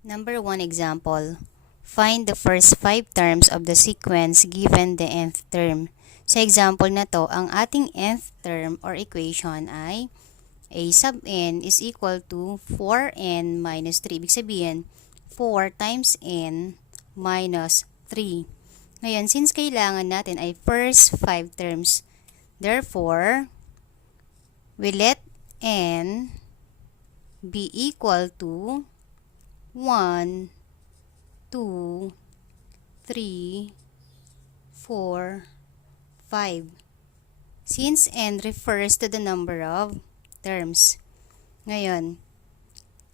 Number 1 example. Find the first 5 terms of the sequence given the nth term. Sa example na to, ang ating nth term or equation ay a sub n is equal to 4n minus 3. Ibig sabihin, 4 times n minus 3. Ngayon, since kailangan natin ay first 5 terms, therefore, we let n be equal to 1, 2, 3, 4, 5. Since n refers to the number of terms. Ngayon,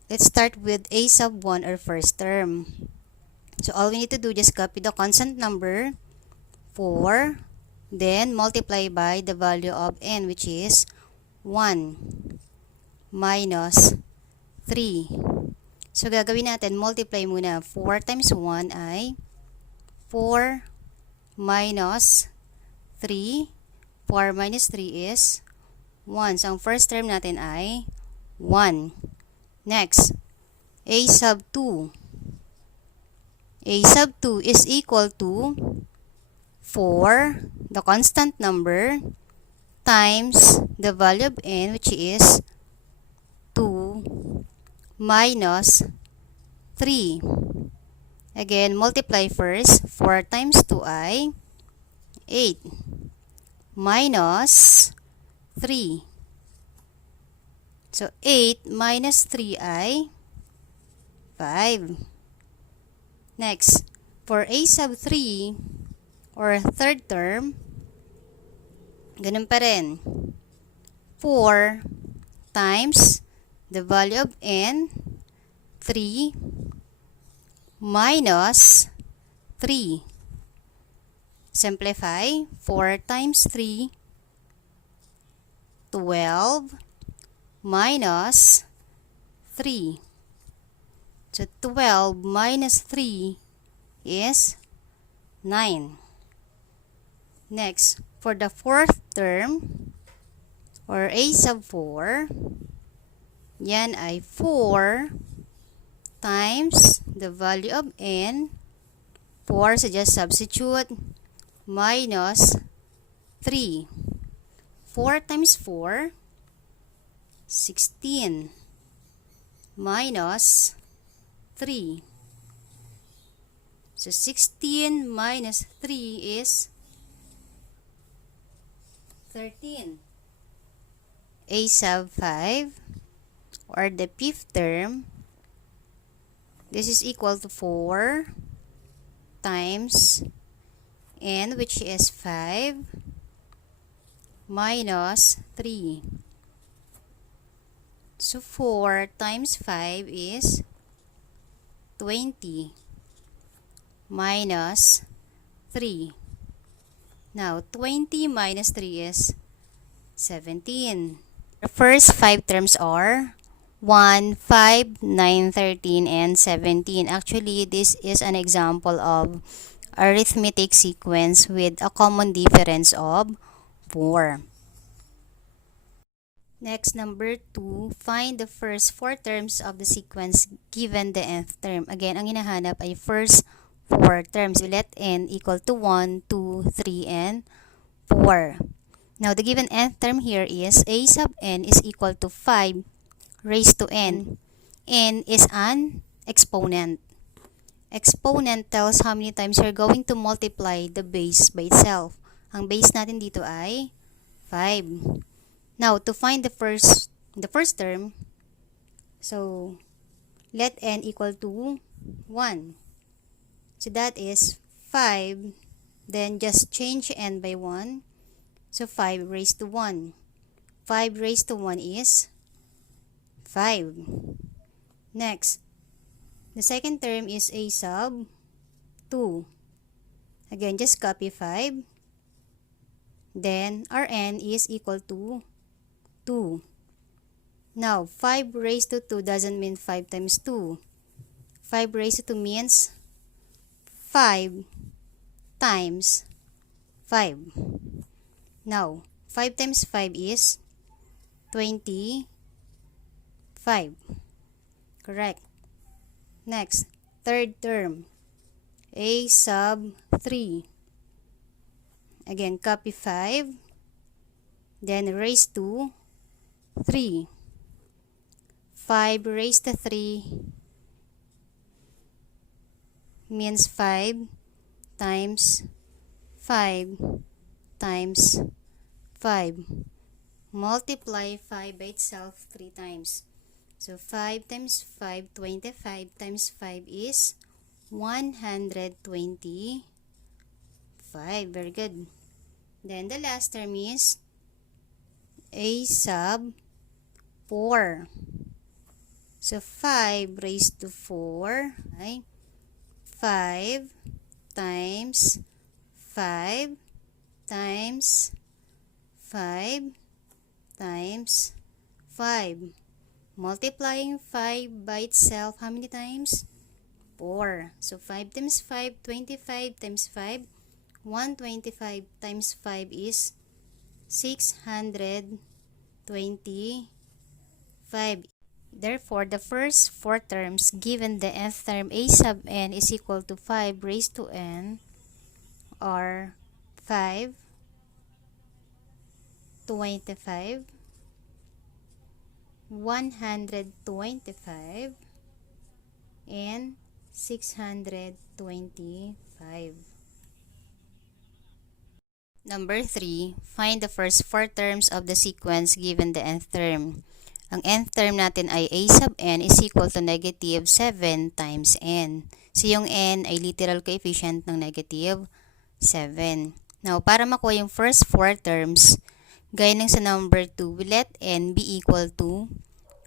let's start with a sub 1 or first term. So all we need to do, just copy the constant number 4, then multiply by the value of n, which is 1 minus 3. So gagawin natin, multiply muna. 4 times 1 ay 4 minus 3. 4 minus 3 is 1. So ang first term natin ay 1. Next, a sub 2. A sub 2 is equal to 4, the constant number, times the value of n, which is 2 minus 3. Again, multiply first. 4 times 2 ay 8 minus 3. So, 8 minus 3 ay 5. Next, for a sub 3 or third term, ganun pa rin. 4 times the value of n, 3 minus 3. Simplify. 4 times 3, 12 minus 3. So 12 minus 3 is 9. Next, for the fourth term or a sub 4, yan ay 4 times the value of n, 4, so just substitute, minus 3. 4 times 4, 16, minus 3. So 16 minus 3 is 13. A sub 5 or the fifth term, this is equal to 4 times n, which is 5, minus 3. So 4 times 5 is 20 minus 3. Now, 20 minus 3 is 17. The first 5 terms are 1, 5, 9, 13, and 17. Actually, this is an example of arithmetic sequence with a common difference of 4. Next, number 2, find the first 4 terms of the sequence given the nth term. Again, ang hinahanap ay first 4 terms. We let n equal to 1, 2, 3, and 4. Now, the given nth term here is a sub n is equal to 5 raised to n. N is an exponent. Exponent tells how many times you're going to multiply the base by itself. Ang base natin dito ay 5. Now, to find the first term, so let n equal to 1. So that is 5. Then just change n by 1. So 5 raised to 1. 5 raised to 1 is 5. Next, the second term is a sub 2. Again, just copy 5. Then our n is equal to 2. Now, 5 raised to 2 doesn't mean 5 times 2. 5 raised to 2 means 5 times 5. Now, 5 times 5 is 25. Correct. Next, third term, a sub 3. Again, copy 5, then raise to 3. 5 raised to 3 means 5 times 5 times 5. Multiply 5 by itself 3 times. So 5 times 5, 25 times 5 is 125. Very good. Then the last term is a sub 4. So 5 raised to 4, okay? 5 times 5 times 5 times 5. Multiplying 5 by itself, how many times? 4. So 5 times 5, 25 times 5, 125 times 5 is 625. Therefore, the first 4 terms given the nth term a sub n is equal to 5 raised to n are 5, 25, 125, and 625. Number 3, find the first 4 terms of the sequence given the nth term. Ang nth term natin ay a sub n is equal to negative 7 times n. So yung n ay literal coefficient ng negative 7. Now, para makuha yung first 4 terms, gaya ng sa number 2, we let n be equal to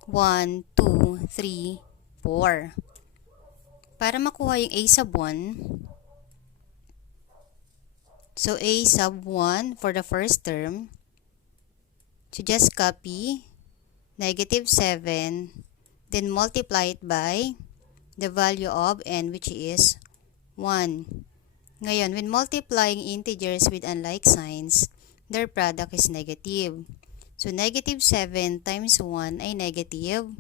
1, 2, 3, 4. Para makuha yung a sub 1, so a sub 1 for the first term, so just copy negative 7, then multiply it by the value of n, which is 1. Ngayon, when multiplying integers with unlike signs, their product is negative. So, negative 7 times 1 ay negative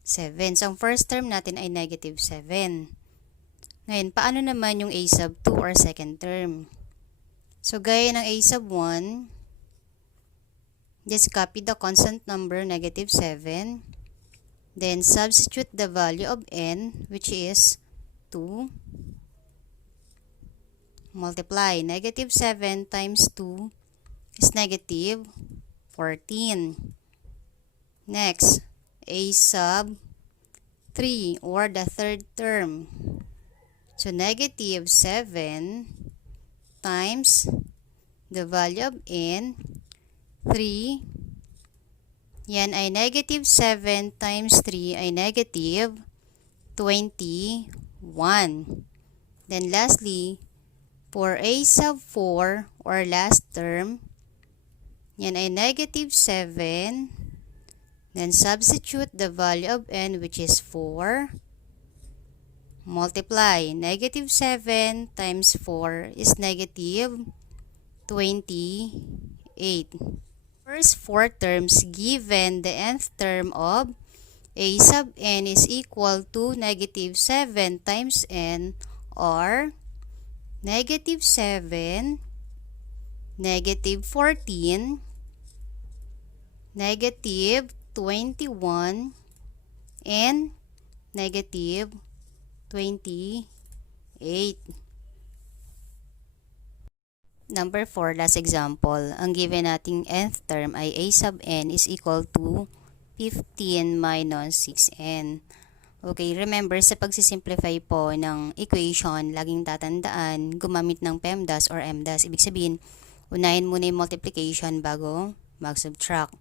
7. So, ang first term natin ay negative 7. Ngayon, paano naman yung a sub 2 or second term? So, gaya ng a sub 1, just copy the constant number negative 7. Then, substitute the value of n, which is 2. Multiply. Negative 7 times 2 is negative 14. Next, a sub 3 or the third term. So, negative 7 times the value of n, 3. Yan ay negative 7 times 3 ay negative 21. Then lastly, for a sub 4 or last term, yan ay negative 7. Then substitute the value of n, which is 4. Multiply. Negative 7 times 4 is negative 28. First 4 terms given the nth term of a sub n is equal to negative 7 times n, or negative 7, negative 14, negative 21, and negative 28. Number 4, last example. Ang given nating nth term ay a sub n is equal to 15 minus 6n. Okay, remember sa pagsisimplify po ng equation, laging tatandaan gumamit ng PEMDAS or MDAS. Ibig sabihin, unahin muna yung multiplication bago mag-subtract.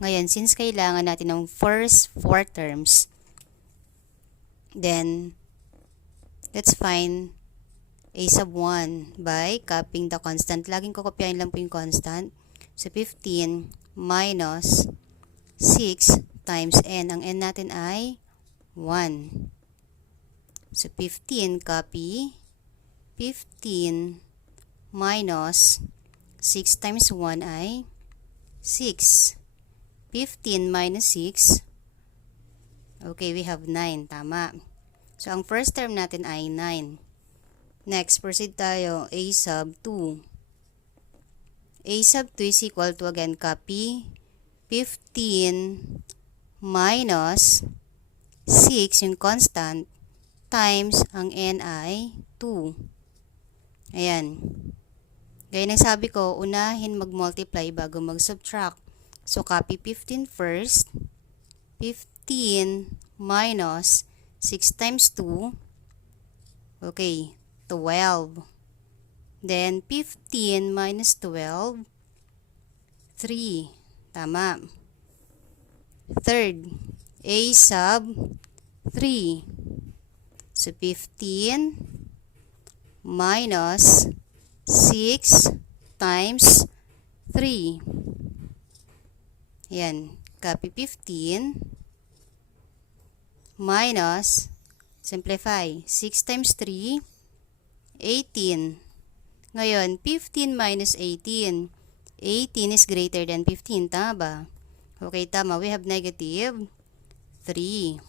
Ngayon, since kailangan natin ng first 4 terms, then let's find a sub 1 by copying the constant. Laging kokopyahin lang po yung constant. So, 15 minus 6 times n. Ang n natin ay 1. So, 15 copy. 15 minus 6 times 1 ay 6. 15 minus 6. Okay, we have 9. Tama. So, ang first term natin ay 9. Next, proceed tayo. A sub 2. A sub 2 is equal to, again, copy, 15 minus 6, yung constant, times ang n ay 2. Ayan. Gaya ng sabi ko, unahin mag-multiply bago mag-subtract. So, copy 15 first. 15 minus 6 times 2. Okay, 12. Then, 15 minus 12, 3. Tama. Third, A sub 3. So, 15 minus 6 times 3. Yan. Copy 15 minus, simplify, 6 times 3, 18. Ngayon, 15 minus 18. 18 is greater than 15. Tama ba? Okay, tama. We have negative 3.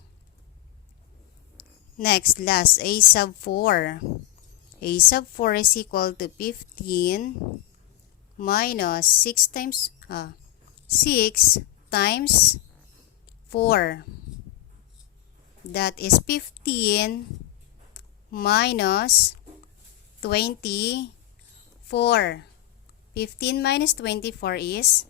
Next, last, A sub 4. A sub 4 is equal to 15 minus 6 times 4. That is 15 minus 24. 15 minus 24 is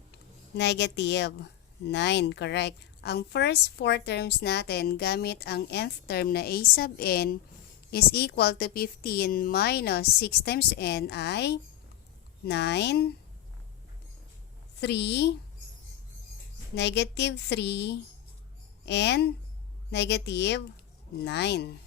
negative 9. Correct. Ang first 4 terms natin gamit ang nth term na a sub n is equal to 15 minus 6 times n ay 9, 3, negative 3, and negative 9.